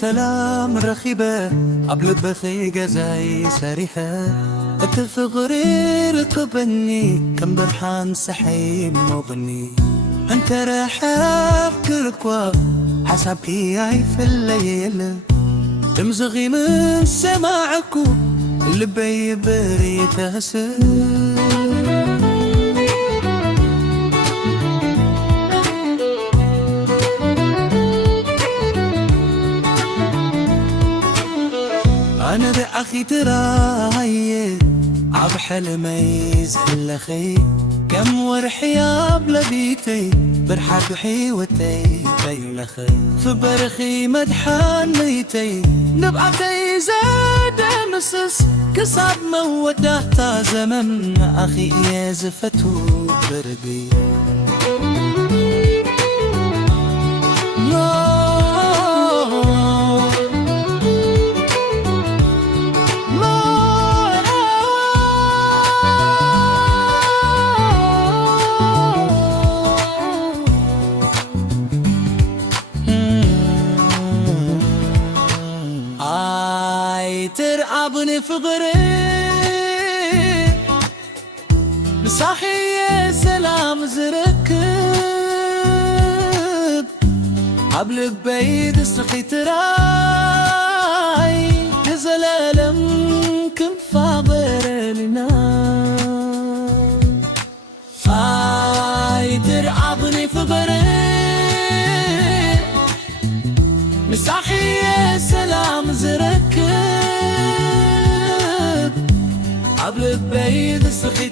سلام رخيبة قبل بخي جزاي سريحة التفغري ركبني كم برحان سحيب مغني انت راح افكرك حسابك ياي في الليل تمزغي من سماعكو اللي بيبري تهسل أنا ذا أخي تراي عب حلمي يزهلخي كم ورحيا بلبيتي برحب حيوتي بيلخي فبرخي مدحان ميتي نبعتي زاد مسس كصاب مودة تا زمن أخي يزفتو برقي ترعبني فقري بصاحي يا سلام زركب قبل بيد صخي تراي نزلالم كم فاضر لنا ترعبني فقري بصاحي يا سلام زركب قبل بيد السخي